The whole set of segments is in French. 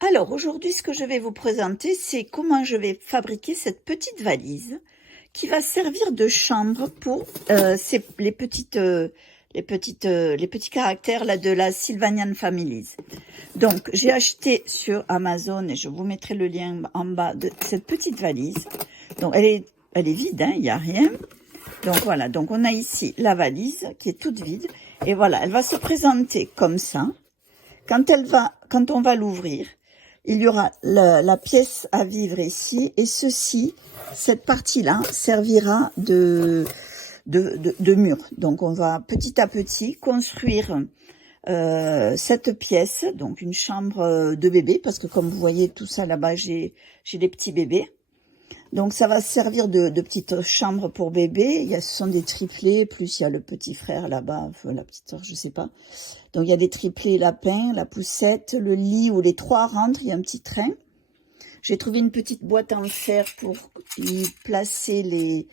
Alors aujourd'hui, ce que je vais vous présenter, c'est comment je vais fabriquer cette petite valise qui va servir de chambre pour les petits caractères là de la Sylvanian Families. Donc j'ai acheté sur Amazon et je vous mettrai le lien en bas de cette petite valise. Donc elle est vide, hein, il n'y a rien. Donc voilà, donc on a ici la valise qui est toute vide et voilà, elle va se présenter comme ça. Quand on va l'ouvrir, il y aura la pièce à vivre ici et cette partie-là servira de mur. Donc on va petit à petit construire cette pièce, donc une chambre de bébé, parce que comme vous voyez tout ça là-bas, j'ai des petits bébés. Donc ça va servir de petite chambre pour bébé. Ce sont des triplés, plus il y a le petit frère là-bas, enfin, la petite soeur, je sais pas. Donc il y a des triplés lapins, la poussette, le lit où les trois rentrent, il y a un petit train. J'ai trouvé une petite boîte en fer pour y placer les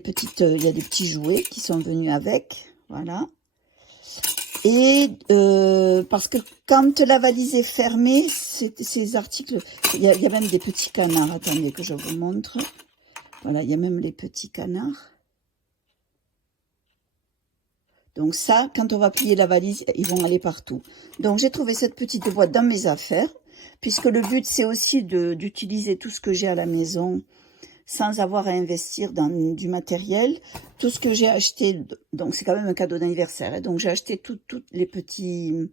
petites, il y a des petits jouets qui sont venus avec, voilà. Et parce que quand la valise est fermée, ces articles, il y a même des petits canards. Attendez que je vous montre. Voilà, il y a même les petits canards. Donc ça, quand on va plier la valise, ils vont aller partout. Donc j'ai trouvé cette petite boîte dans mes affaires, puisque le but c'est aussi d'utiliser tout ce que j'ai à la maison sans avoir à investir dans du matériel. Tout ce que j'ai acheté, donc c'est quand même un cadeau d'anniversaire, hein, donc j'ai acheté tous les petits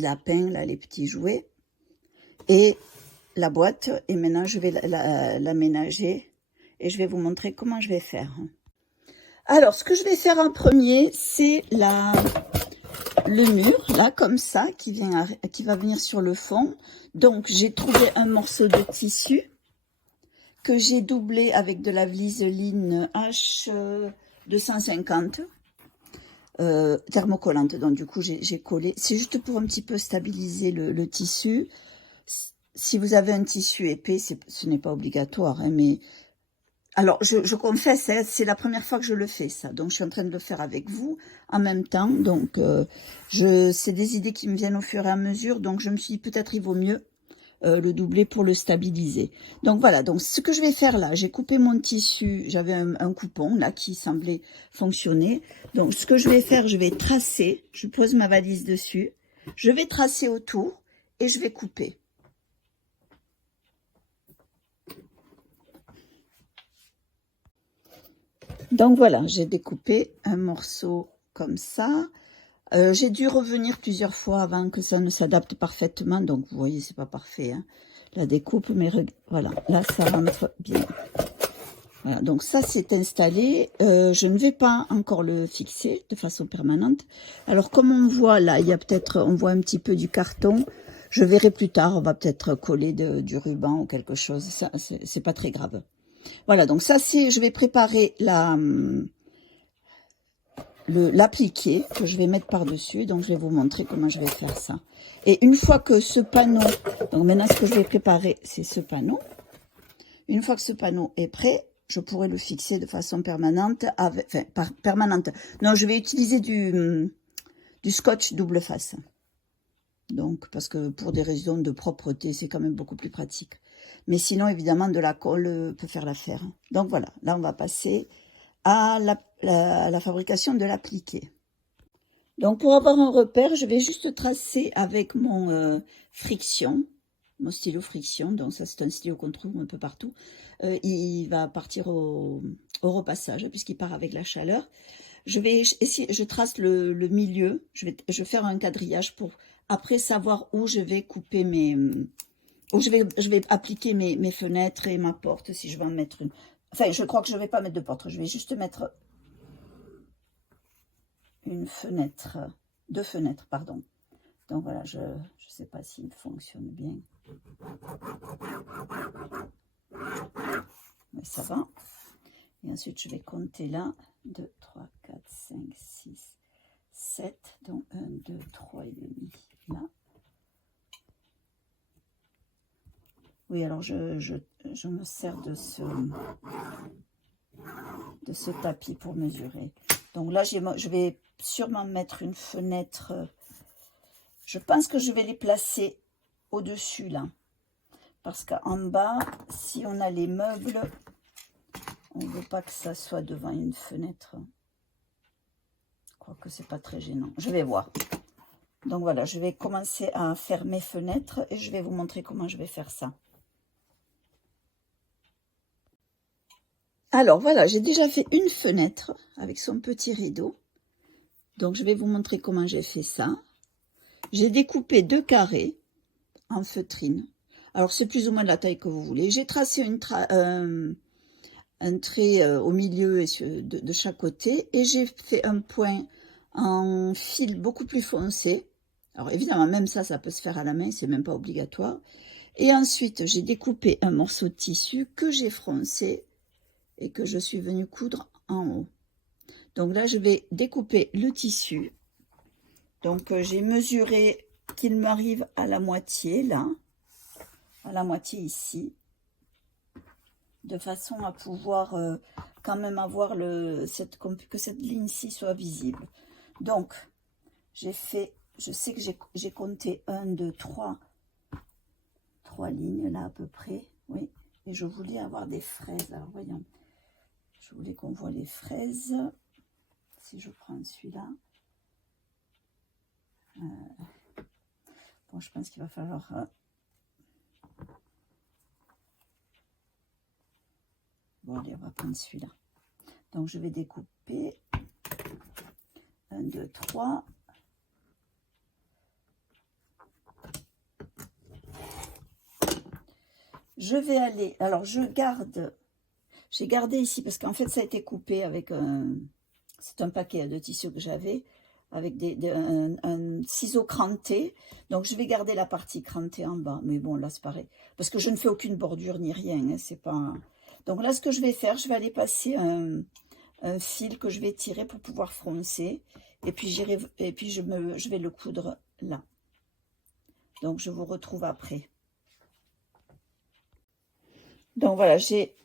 lapins, là, les petits jouets, et la boîte, et maintenant je vais l'aménager, et je vais vous montrer comment je vais faire. Alors, ce que je vais faire en premier, c'est le mur, là, comme ça, qui va venir sur le fond. Donc, j'ai trouvé un morceau de tissu que j'ai doublé avec de la Vliseline H250 thermocollante. Donc, du coup, j'ai collé. C'est juste pour un petit peu stabiliser le tissu. Si vous avez un tissu épais, ce n'est pas obligatoire, hein, mais... Alors, je confesse, hein, c'est la première fois que je le fais, ça. Donc, je suis en train de le faire avec vous en même temps. Donc, c'est des idées qui me viennent au fur et à mesure. Donc, je me suis dit, peut-être il vaut mieux le doubler pour le stabiliser. Donc, voilà. Donc, ce que je vais faire là, j'ai coupé mon tissu. J'avais un coupon, là, qui semblait fonctionner. Donc, ce que je vais faire, je vais tracer. Je pose ma valise dessus. Je vais tracer autour et je vais couper. Donc voilà, j'ai découpé un morceau comme ça. J'ai dû revenir plusieurs fois avant que ça ne s'adapte parfaitement. Donc vous voyez, c'est pas parfait, hein, la découpe, mais voilà, là ça rentre bien. Voilà, donc ça c'est installé. Je ne vais pas encore le fixer de façon permanente. Alors comme on voit là, il y a on voit un petit peu du carton. Je verrai plus tard, on va peut-être coller du ruban ou quelque chose. Ça, c'est pas très grave. Voilà, donc ça c'est, je vais préparer l'appliqué que je vais mettre par-dessus. Donc je vais vous montrer comment je vais faire ça. Et une fois que ce panneau, donc maintenant ce que je vais préparer, c'est ce panneau. Une fois que ce panneau est prêt, je pourrai le fixer de façon permanente, permanente. Non, je vais utiliser du scotch double face. Donc, parce que pour des raisons de propreté, c'est quand même beaucoup plus pratique. Mais sinon, évidemment, de la colle peut faire l'affaire. Donc voilà, là, on va passer à la fabrication de l'appliqué. Donc, pour avoir un repère, je vais juste tracer avec mon friction, mon stylo friction. Donc, ça, c'est un stylo qu'on trouve un peu partout. Il va partir au repassage, puisqu'il part avec la chaleur. Je trace le milieu. Je vais faire un quadrillage pour après savoir où je vais couper où je vais appliquer mes fenêtres et ma porte, si je vais en mettre une. Enfin, je crois que je ne vais pas mettre de porte. Je vais juste mettre une fenêtre, deux fenêtres, pardon. Donc voilà, je ne sais pas s'il fonctionne bien. Mais ça va. Et ensuite, je vais compter là. 2, 3, 4, 5, 6, 7. Donc 1, 2, 3 et demi. Là. Oui, alors je me sers de ce tapis pour mesurer. Donc là, je vais sûrement mettre une fenêtre Je pense que je vais les placer au-dessus, là. Parce qu'en bas, si on a les meubles, on ne veut pas que ça soit devant une fenêtre. Je crois que c'est pas très gênant. Je vais voir. Donc voilà, je vais commencer à faire mes fenêtres et je vais vous montrer comment je vais faire ça. Alors voilà, j'ai déjà fait une fenêtre avec son petit rideau. Donc je vais vous montrer comment j'ai fait ça. J'ai découpé 2 carrés en feutrine. Alors c'est plus ou moins de la taille que vous voulez. J'ai tracé un trait au milieu et de chaque côté. Et j'ai fait un point en fil beaucoup plus foncé. Alors évidemment, même ça peut se faire à la main, c'est même pas obligatoire. Et ensuite, j'ai découpé un morceau de tissu que j'ai froncé et que je suis venue coudre en haut. Donc là, je vais découper le tissu. Donc j'ai mesuré qu'il m'arrive à la moitié, là, à la moitié ici, de façon à pouvoir quand même avoir que cette ligne-ci soit visible. Donc, j'ai fait, je sais que j'ai compté 1, 2, 3 lignes là à peu près, oui. Et je voulais avoir des fraises, alors voyons. Je voulais qu'on voit les fraises. Si je prends celui-là. Bon, je pense qu'il va falloir... Bon, allez, on va prendre celui-là. Donc, je vais découper. 1, 2, 3. Je vais aller... Alors, je garde... J'ai gardé ici parce qu'en fait, ça a été coupé avec un... C'est un paquet de tissu que j'avais avec un ciseau cranté. Donc, je vais garder la partie crantée en bas. Mais bon, là, c'est pareil. Parce que je ne fais aucune bordure ni rien. Hein, c'est pas... Donc là, ce que je vais faire, je vais aller passer un fil que je vais tirer pour pouvoir froncer. Et puis, je vais le coudre là. Donc, je vous retrouve après. Donc, voilà, j'ai...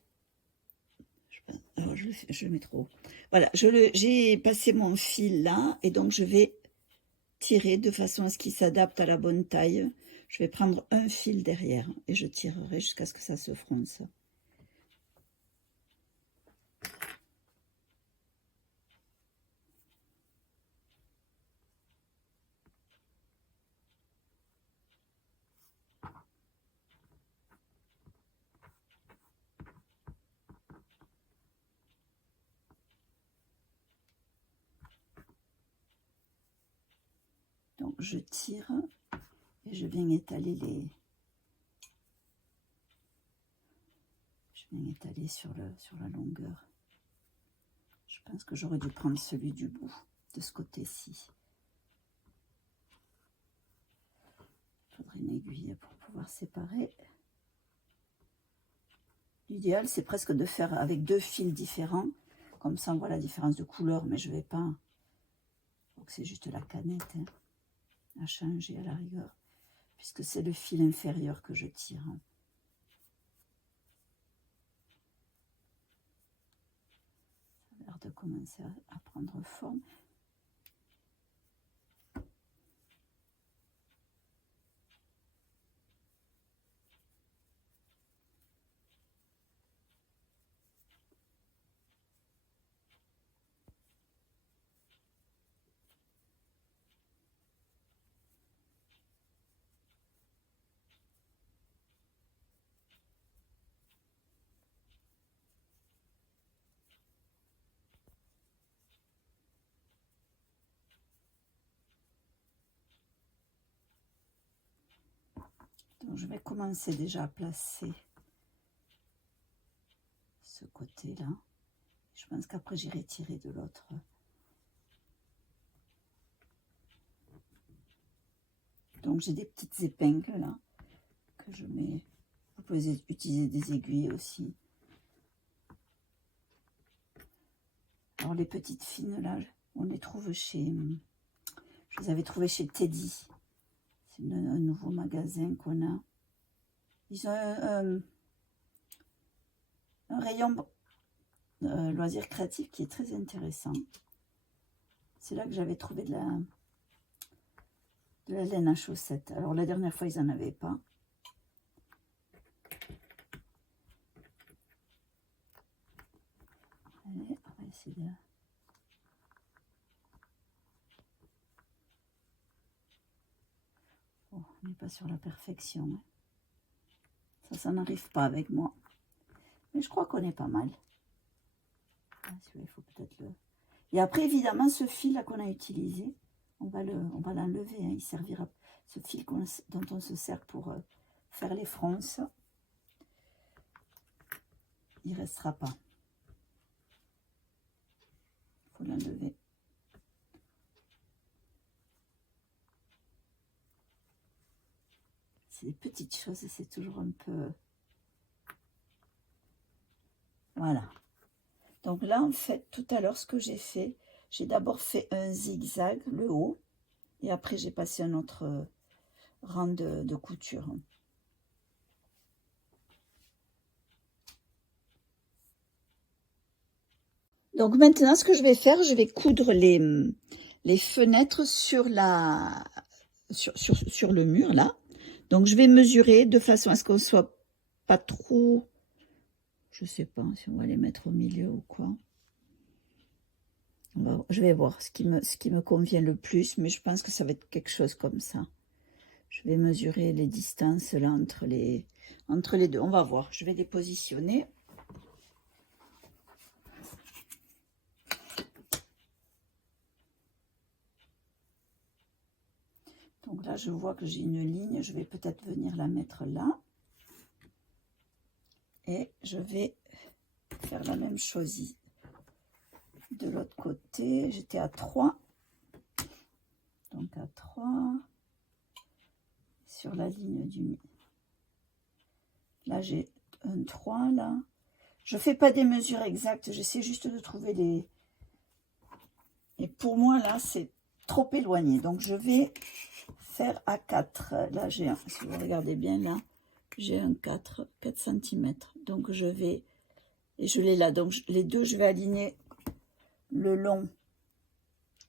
Alors, je le mets trop haut. Voilà, j'ai passé mon fil là, et donc je vais tirer de façon à ce qu'il s'adapte à la bonne taille. Je vais prendre un fil derrière, et je tirerai jusqu'à ce que ça se fronce. Donc, je tire et je viens étaler sur la longueur. Je pense que j'aurais dû prendre celui du bout, de ce côté-ci. Il faudrait une aiguille pour pouvoir séparer. L'idéal, c'est presque de faire avec 2 fils différents. Comme ça, on voit la différence de couleur, mais je ne vais pas. Donc, c'est juste la canette hein, à changer à la rigueur, puisque c'est le fil inférieur que je tire. Ça a l'air de commencer à prendre forme. Donc, je vais commencer déjà à placer ce côté-là. Je pense qu'après, j'irai tirer de l'autre. Donc, j'ai des petites épingles là que je mets. Vous pouvez utiliser des aiguilles aussi. Alors, les petites fines là, on les trouve chez... Je les avais trouvées chez Teddy. C'est un nouveau magasin qu'on a. Ils ont un rayon loisirs créatifs qui est très intéressant. C'est là que j'avais trouvé de la laine à chaussettes. Alors la dernière fois, ils n'en avaient pas. Allez, on va essayer de... Oh, on n'est pas sur la perfection. Hein. Ça n'arrive pas avec moi. Mais je crois qu'on est pas mal. Ah, il faut peut-être le... Et après, évidemment, ce fil là qu'on a utilisé, on va l'enlever. Hein. Il servira, ce fil dont on se sert pour faire les fronces. Il ne restera pas. Il faut l'enlever. C'est des petites choses et c'est toujours un peu... Voilà. Donc là, en fait, tout à l'heure, ce que j'ai fait, j'ai d'abord fait un zigzag, le haut, et après j'ai passé un autre rang de couture. Donc maintenant, ce que je vais faire, je vais coudre les fenêtres sur le mur, là. Donc je vais mesurer de façon à ce qu'on soit pas trop... Je sais pas si on va les mettre au milieu ou quoi. Je vais voir ce qui me convient le plus, mais je pense que ça va être quelque chose comme ça. Je vais mesurer les distances là entre les deux. On va voir. Je vais les positionner. Donc là, je vois que j'ai une ligne. Je vais peut-être venir la mettre là. Et je vais faire la même chose de l'autre côté. J'étais à 3. Donc à 3. Sur la ligne du milieu. Là, j'ai un 3 là. Je fais pas des mesures exactes. J'essaie juste de trouver les... Et pour moi, là, c'est trop éloigné. Donc, je vais faire à 4. Là, j'ai un... Si vous regardez bien, là, j'ai un 4 cm. Donc, je vais... Et je l'ai là. Donc, les deux, je vais aligner le long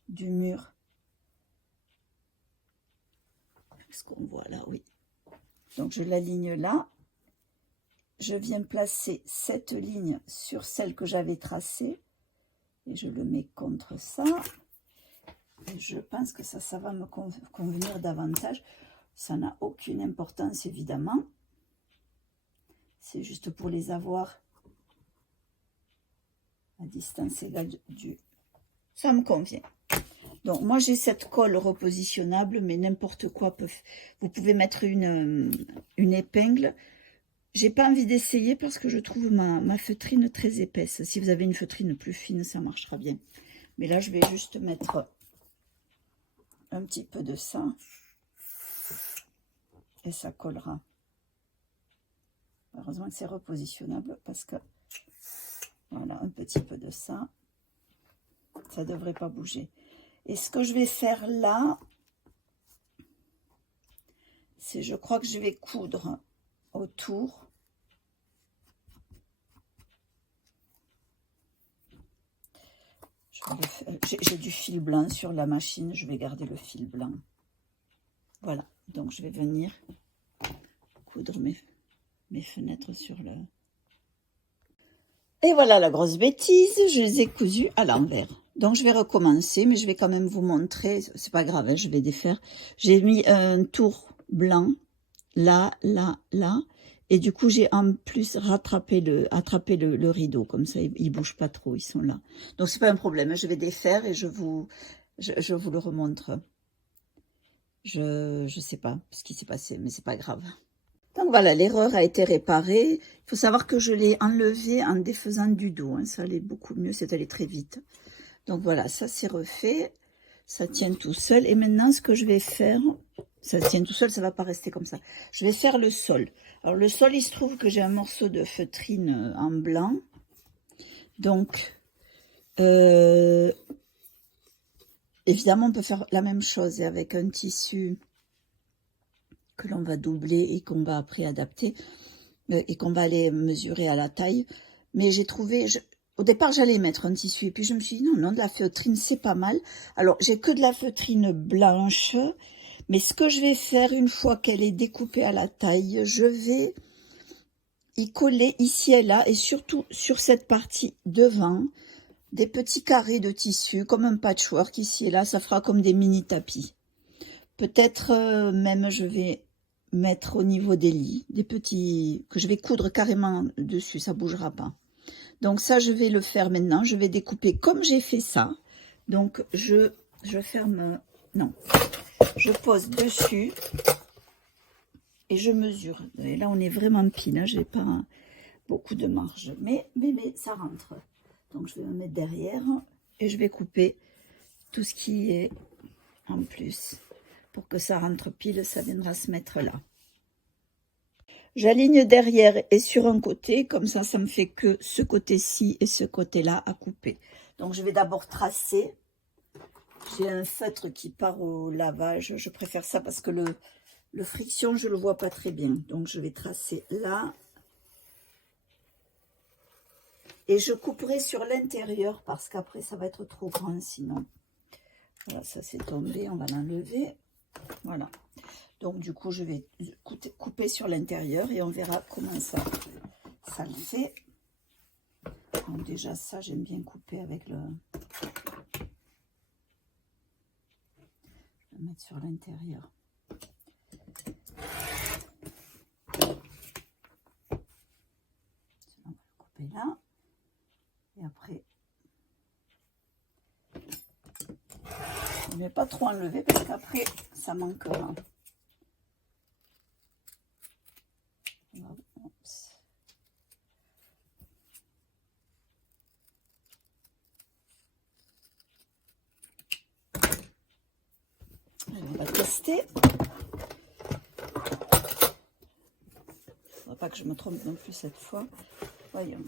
du mur. Est-ce qu'on voit là? Oui. Donc, je l'aligne là. Je viens placer cette ligne sur celle que j'avais tracée. Et je le mets contre ça. Et je pense que ça va me convenir davantage. Ça n'a aucune importance, évidemment. C'est juste pour les avoir à distance égale du... Ça me convient. Donc, moi, j'ai cette colle repositionnable, mais n'importe quoi peut... Vous pouvez mettre une épingle. J'ai pas envie d'essayer parce que je trouve ma feutrine très épaisse. Si vous avez une feutrine plus fine, ça marchera bien. Mais là, je vais juste mettre un petit peu de ça. Et ça collera. Heureusement que c'est repositionnable parce que... Voilà, un petit peu de ça. Ça ne devrait pas bouger. Et ce que je vais faire là, c'est, je crois que je vais coudre autour. J'ai du fil blanc sur la machine, je vais garder le fil blanc. Voilà, donc je vais venir coudre mes fenêtres sur le... Et voilà la grosse bêtise, je les ai cousues à l'envers. Donc je vais recommencer, mais je vais quand même vous montrer, c'est pas grave, hein, je vais défaire. J'ai mis un tour blanc, là, là, là, et du coup j'ai en plus attrapé le rideau, comme ça ils bougent pas trop, ils sont là. Donc c'est pas un problème, je vais défaire et je vous le remontre. Je sais pas ce qui s'est passé, mais c'est pas grave. Donc voilà, l'erreur a été réparée. Il faut savoir que je l'ai enlevé en défaisant du dos. Hein. Ça allait beaucoup mieux, c'est allé très vite. Donc voilà, ça c'est refait. Ça tient tout seul. Et maintenant, ce que je vais faire, ça tient tout seul, ça ne va pas rester comme ça. Je vais faire le sol. Alors le sol, il se trouve que j'ai un morceau de feutrine en blanc. Donc, évidemment, on peut faire la même chose avec un tissu que l'on va doubler et qu'on va après adapter et qu'on va aller mesurer à la taille. Mais j'ai trouvé, au départ j'allais mettre un tissu et puis je me suis dit non, de la feutrine c'est pas mal. Alors j'ai que de la feutrine blanche, Mais ce que je vais faire, une fois qu'elle est découpée à la taille, je vais y coller ici et là, et surtout sur cette partie devant, des petits carrés de tissu, comme un patchwork ici et là, ça fera comme des mini tapis. Peut-être même je vais mettre au niveau des lits, des petits, que je vais coudre carrément dessus, ça bougera pas. Donc ça, je vais le faire maintenant, je vais découper comme j'ai fait ça. Donc je ferme, non, je pose dessus et je mesure. Et là, on est vraiment pile, hein, j'ai pas beaucoup de marge, mais ça rentre. Donc je vais me mettre derrière et je vais couper tout ce qui est en plus. Pour que ça rentre pile, ça viendra se mettre là. J'aligne derrière et sur un côté, comme ça, ça me fait que ce côté-ci et ce côté-là à couper. Donc je vais d'abord tracer. J'ai un feutre qui part au lavage, je préfère ça parce que le friction, je le vois pas très bien. Donc je vais tracer là. Et je couperai sur l'intérieur parce qu'après ça va être trop grand sinon. Voilà, ça c'est tombé, on va l'enlever. Voilà. Donc du coup je vais couper sur l'intérieur et on verra comment ça le fait. Donc déjà ça j'aime bien couper avec le... Je vais mettre sur l'intérieur. On va le couper là. Et après, je ne vais pas trop enlever parce qu'après ça manquera. On va tester. Il ne faudra pas que je me trompe non plus cette fois. Voyons,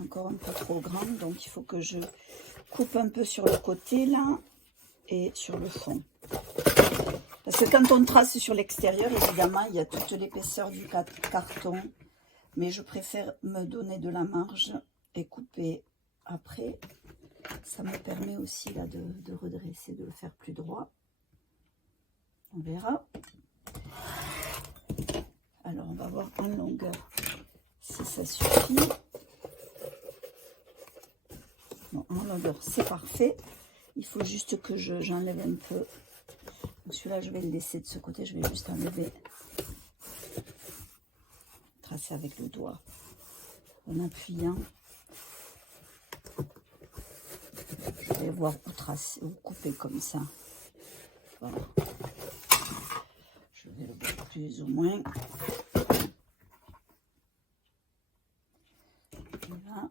encore un peu trop grand, donc il faut que je coupe un peu sur le côté là et sur le fond. Parce que quand on trace sur l'extérieur, évidemment, il y a toute l'épaisseur du carton. Mais je préfère me donner de la marge et couper après. Ça me permet aussi là de redresser, de le faire plus droit. On verra. Alors, on va voir en longueur si ça suffit. Bon, en longueur, c'est parfait. Il faut juste que j'enlève un peu. Celui-là, je vais le laisser de ce côté. Je vais juste enlever. Tracer avec le doigt en appuyant. Je vais voir où tracer, où couper comme ça. Voilà. Je vais le voir plus ou moins. Là.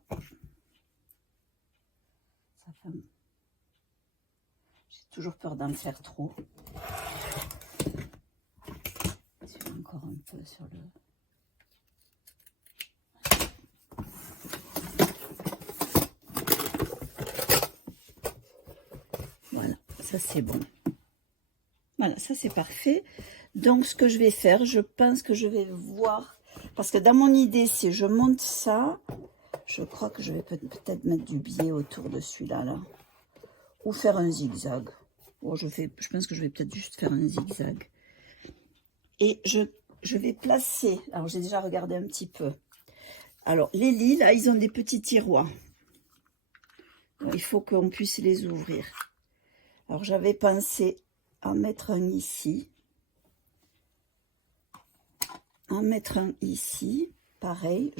Ça fait... J'ai toujours peur d'en faire trop. Je vais encore un peu sur le... Voilà, ça c'est bon. Voilà, ça c'est parfait. Donc ce que je vais faire, je pense que je vais voir, parce que dans mon idée, si je monte ça, je crois que je vais peut-être mettre du biais autour de celui-là, là, ou faire un zigzag. Bon, je pense que je vais peut-être juste faire un zigzag. Et je vais placer, alors j'ai déjà regardé un petit peu. Alors les lits, là, ils ont des petits tiroirs. Donc, il faut qu'on puisse les ouvrir. Alors j'avais pensé à mettre un ici. En mettre un ici, pareil.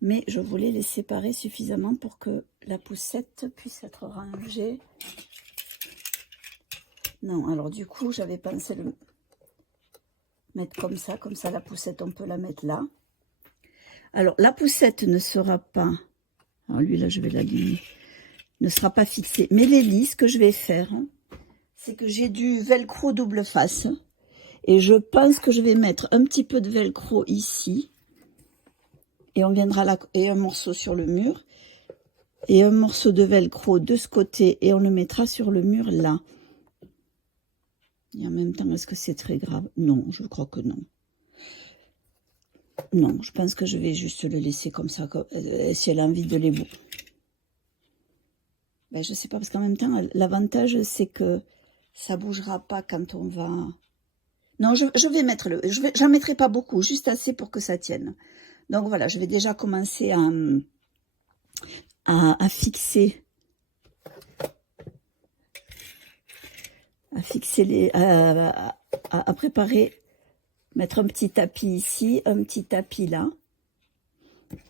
Mais je voulais les séparer suffisamment pour que la poussette puisse être rangée. Non, alors du coup, j'avais pensé le mettre comme ça la poussette, on peut la mettre là. Alors, la poussette ne sera pas... Alors lui, là, je vais l'aligner. Ne sera pas fixée. Mais les lits, ce que je vais faire, c'est que j'ai du velcro double face. Et je pense que je vais mettre un petit peu de velcro ici. Et on viendra là, et un morceau sur le mur. Et un morceau de velcro de ce côté. Et on le mettra sur le mur là. Et en même temps, est-ce que c'est très grave? Non, je crois que non. Non, je pense que je vais juste le laisser comme ça. Si elle a envie de les bouger. Ben, je sais pas, parce qu'en même temps, l'avantage, c'est que ça bougera pas quand on va... Non, je vais mettre j'en mettrai pas beaucoup, juste assez pour que ça tienne. Donc voilà, je vais déjà commencer à fixer à préparer, mettre un petit tapis ici, un petit tapis là.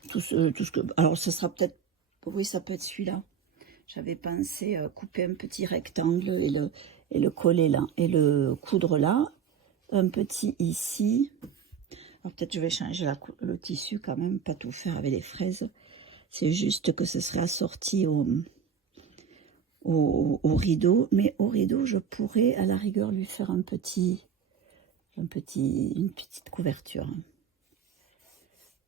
Tout ce que... Alors, ce sera peut-être... Oui, ça peut être celui-là. J'avais pensé couper un petit rectangle et le coller là. Et le coudre là. Un petit ici. Alors, peut-être je vais changer le tissu quand même. Pas tout faire avec les fraises. C'est juste que ce serait assorti au rideau. Mais au rideau, je pourrais à la rigueur lui faire une petite couverture.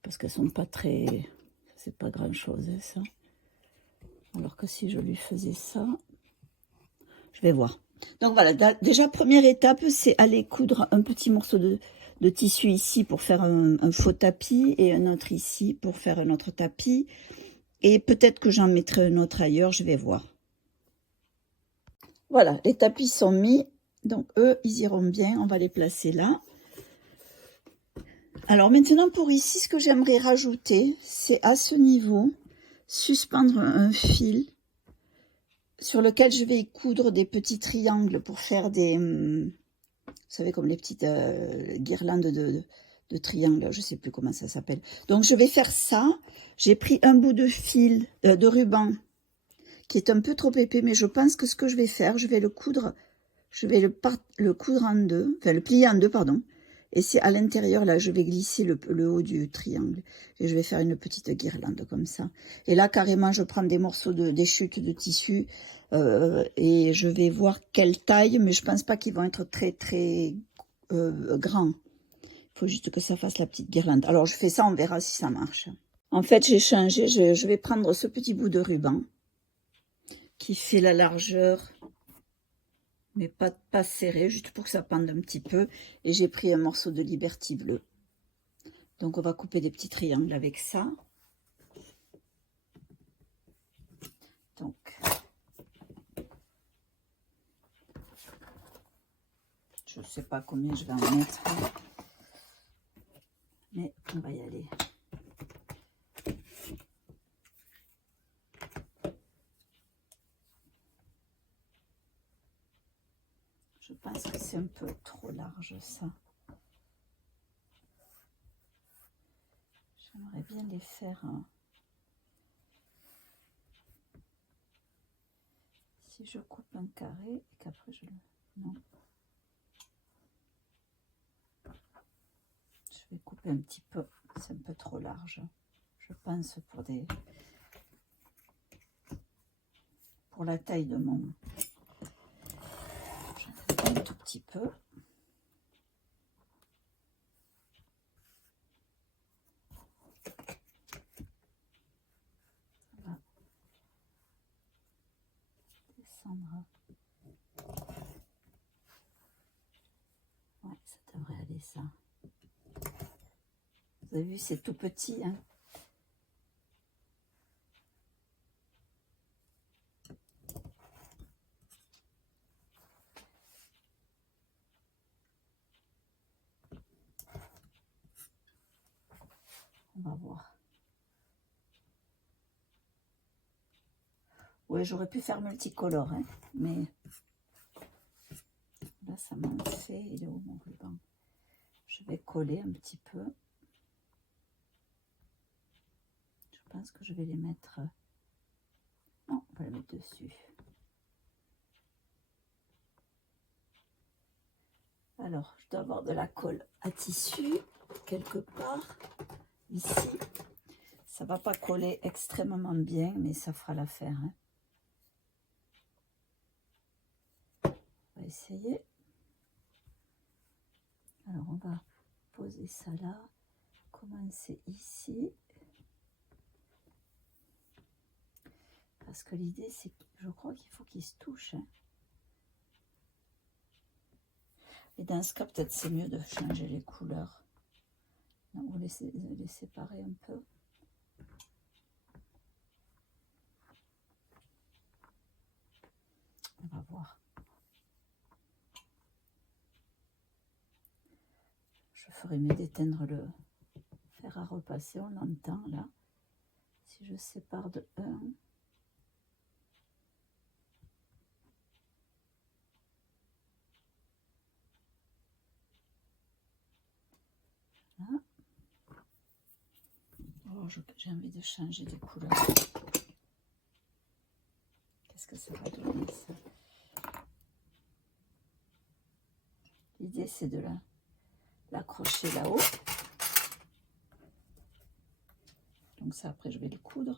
Parce qu'elles sont pas très... C'est pas grand chose, hein, ça. Alors que si je lui faisais ça, je vais voir. Donc voilà, déjà première étape, c'est aller coudre un petit morceau de tissu ici pour faire un faux tapis et un autre ici pour faire un autre tapis. Et peut-être que j'en mettrai un autre ailleurs, je vais voir. Voilà, les tapis sont mis. Donc eux, ils iront bien, on va les placer là. Alors maintenant pour ici, ce que j'aimerais rajouter, c'est à ce niveau, suspendre un fil sur lequel je vais coudre des petits triangles pour faire des, vous savez, comme les petites guirlandes de triangles, je ne sais plus comment ça s'appelle. Donc je vais faire ça. J'ai pris un bout de fil, de ruban, qui est un peu trop épais, mais je pense que ce que je vais faire, je vais le coudre, je vais le coudre en deux, enfin le plier en deux, pardon. Et c'est à l'intérieur, là, je vais glisser le haut du triangle. Et je vais faire une petite guirlande comme ça. Et là, carrément, je prends des morceaux des chutes de tissu. Et je vais voir quelle taille. Mais je pense pas qu'ils vont être très, très grands. Il faut juste que ça fasse la petite guirlande. Alors, je fais ça, on verra si ça marche. En fait, j'ai changé. Je vais prendre ce petit bout de ruban qui fait la largeur... mais pas serré, juste pour que ça pende un petit peu. Et j'ai pris un morceau de Liberty bleu. Donc on va couper des petits triangles avec ça. Donc je ne sais pas combien je vais en mettre, mais on va y aller. Je pense que c'est un peu trop large, ça. J'aimerais bien les faire... Si je coupe un carré et qu'après je le... Non. Je vais couper un petit peu. C'est un peu trop large. Je pense pour la taille de mon... un tout petit peu. Descendre. Ouais, ça devrait aller ça. Vous avez vu, c'est tout petit, hein. On va voir. Ouais, j'aurais pu faire multicolore, hein, mais là, ça m'en fait. Il est où mon ruban? Je vais coller un petit peu. Je pense que je vais les mettre... Non, on va les mettre dessus. Alors, je dois avoir de la colle à tissu, quelque part, ici. Ça ne va pas coller extrêmement bien, mais ça fera l'affaire, hein. On va essayer. Alors, on va poser ça là, commencer ici. Parce que l'idée, c'est que je crois qu'il faut qu'ils se touchent, hein. Et dans ce cas, peut-être c'est mieux de changer les couleurs. Non, vous les séparer un peu. On va voir. Je ferai mieux d'éteindre le fer à repasser, on l'entend là. Si je sépare de 1. Voilà. Oh, j'ai envie de changer de couleur. Qu'est-ce que ça va donner ça? L'idée c'est de l'accrocher là-haut. Donc ça après je vais le coudre.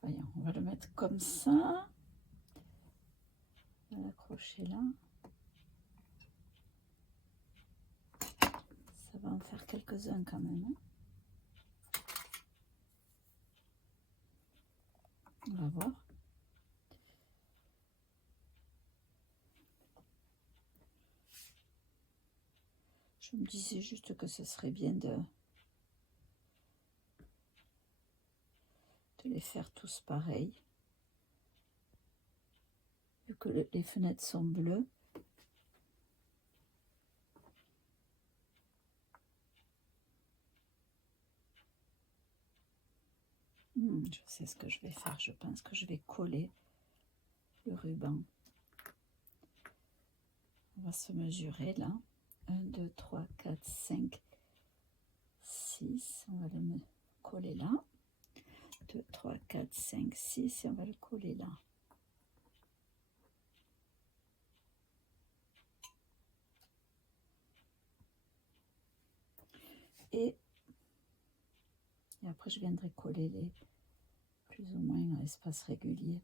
Voyons, on va le mettre comme ça. On va l'accrocher là. Ça va en faire quelques-uns quand même. Hein. On va voir. Je me disais juste que ce serait bien de les faire tous pareils. Vu que les fenêtres sont bleues. Je sais ce que je vais faire. Je pense que je vais coller le ruban. On va se mesurer là. 1, 2, 3, 4, 5, 6. On va le coller là. 2, 3, 4, 5, 6. Et on va le coller là. Et après, je viendrai coller les plus ou moins à espace régulier.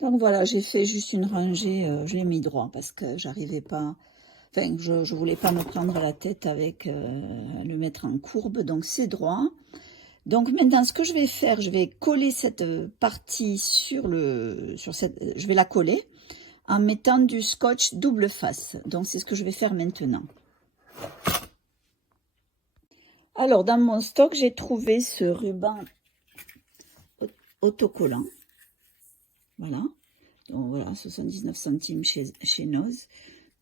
Donc voilà, j'ai fait juste une rangée, je l'ai mis droit parce que j'arrivais pas, enfin je voulais pas me prendre la tête avec le mettre en courbe, donc c'est droit. Donc maintenant ce que je vais faire, je vais coller cette partie sur cette, je vais la coller en mettant du scotch double face. Donc c'est ce que je vais faire maintenant. Alors dans mon stock, j'ai trouvé ce ruban autocollant. Voilà. Donc voilà, 79 centimes chez Noz.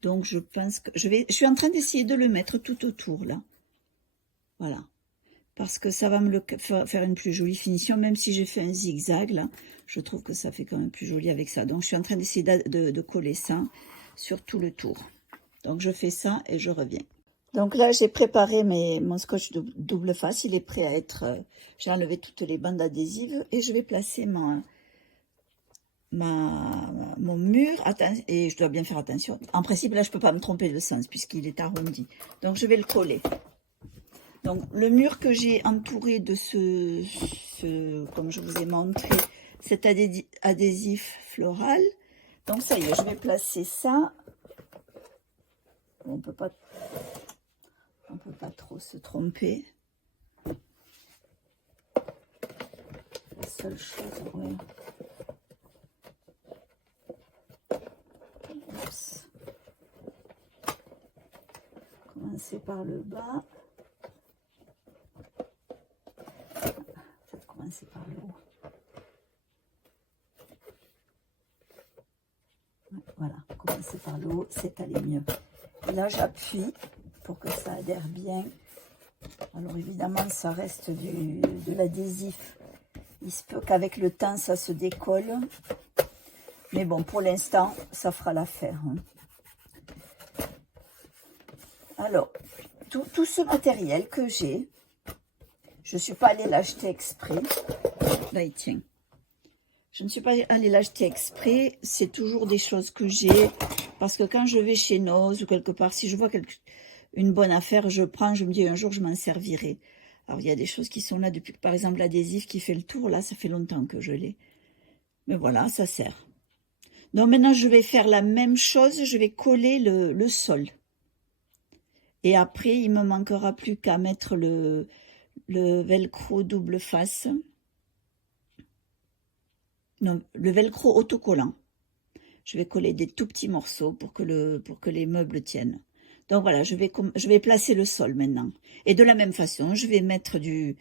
Donc je pense que je suis en train d'essayer de le mettre tout autour là. Voilà. Parce que ça va me faire une plus jolie finition, même si j'ai fait un zigzag là. Je trouve que ça fait quand même plus joli avec ça. Donc je suis en train d'essayer de coller ça sur tout le tour. Donc je fais ça et je reviens. Donc là j'ai préparé mon scotch double face. Il est prêt à être... j'ai enlevé toutes les bandes adhésives et je vais placer mon mur, et je dois bien faire attention. En principe, là, je peux pas me tromper de sens puisqu'il est arrondi. Donc, je vais le coller. Donc, le mur que j'ai entouré de comme je vous ai montré, cet adhésif floral. Donc, ça y est, je vais placer ça. On peut pas trop se tromper. La seule chose, ouais. Commencer par le bas. Peut-être commencer par le haut. Voilà, commencer par le haut, c'est aller mieux. Et là, j'appuie pour que ça adhère bien. Alors évidemment, ça reste de l'adhésif. Il se peut qu'avec le temps, ça se décolle. Mais bon, pour l'instant, ça fera l'affaire. Hein. Alors, tout ce matériel que j'ai, je ne suis pas allée l'acheter exprès. Là, il tient. Je ne suis pas allée l'acheter exprès. C'est toujours des choses que j'ai. Parce que quand je vais chez Noz ou quelque part, si je vois une bonne affaire, je prends, je me dis un jour, je m'en servirai. Alors, il y a des choses qui sont là depuis, par exemple, l'adhésif qui fait le tour. Là, ça fait longtemps que je l'ai. Mais voilà, ça sert. Donc, maintenant, je vais faire la même chose. Je vais coller le sol. Et après, il me manquera plus qu'à mettre le velcro double face. Non, le velcro autocollant. Je vais coller des tout petits morceaux pour que les meubles tiennent. Donc voilà, je vais placer le sol maintenant. Et de la même façon, je vais mettre du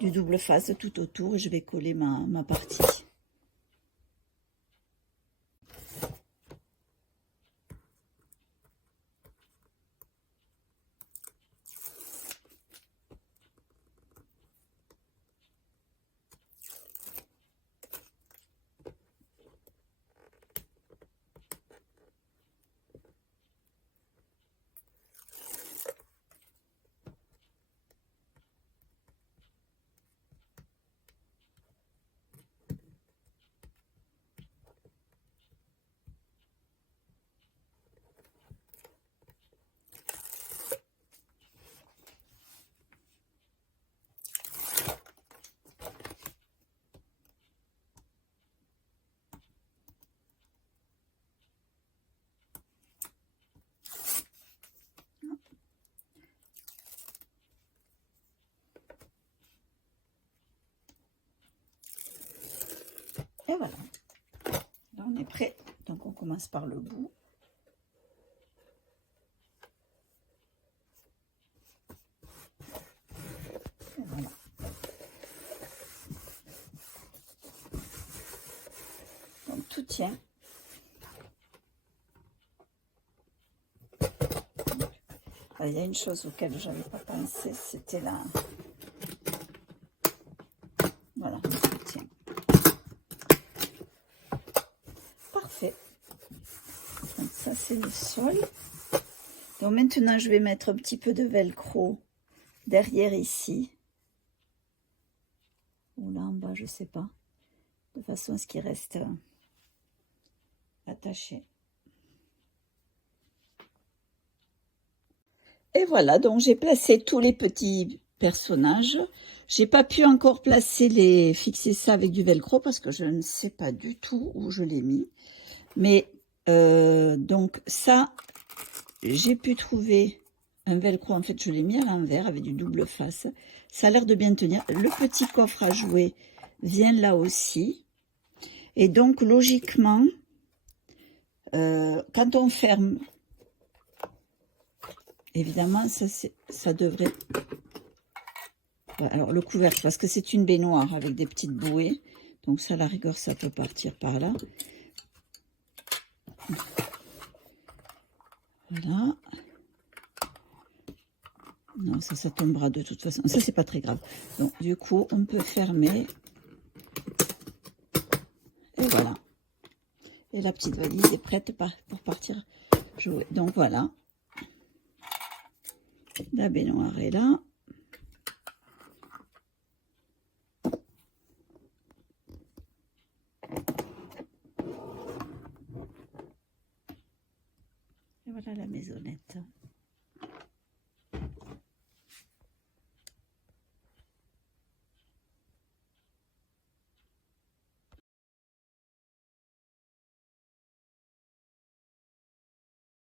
double face tout autour et je vais coller ma partie. Et voilà. Là, on est prêt. Donc, on commence par le bout. Et voilà. Donc, tout tient. Alors, il y a une chose auquel je n'avais pas pensé, c'était là. Voilà, tout tient. Parfait. Donc, ça, c'est le sol. Donc maintenant, je vais mettre un petit peu de velcro derrière ici. Ou là en bas, je ne sais pas. De façon à ce qu'il reste attaché. Et voilà, donc j'ai placé tous les petits personnages. J'ai pas pu encore fixer ça avec du velcro parce que je ne sais pas du tout où je l'ai mis. Mais donc ça, j'ai pu trouver un velcro, en fait je l'ai mis à l'envers avec du double face. Ça a l'air de bien tenir. Le petit coffre à jouer vient là aussi. Et donc logiquement, quand on ferme, évidemment ça devrait... Alors le couvercle, parce que c'est une baignoire avec des petites bouées. Donc ça, à la rigueur, ça peut partir par là. Voilà. Non, ça tombera de toute façon. Ça, c'est pas très grave. Donc, du coup, on peut fermer. Et voilà. Et la petite valise est prête pour partir jouer. Donc, voilà. La baignoire est là. Et voilà la maisonnette.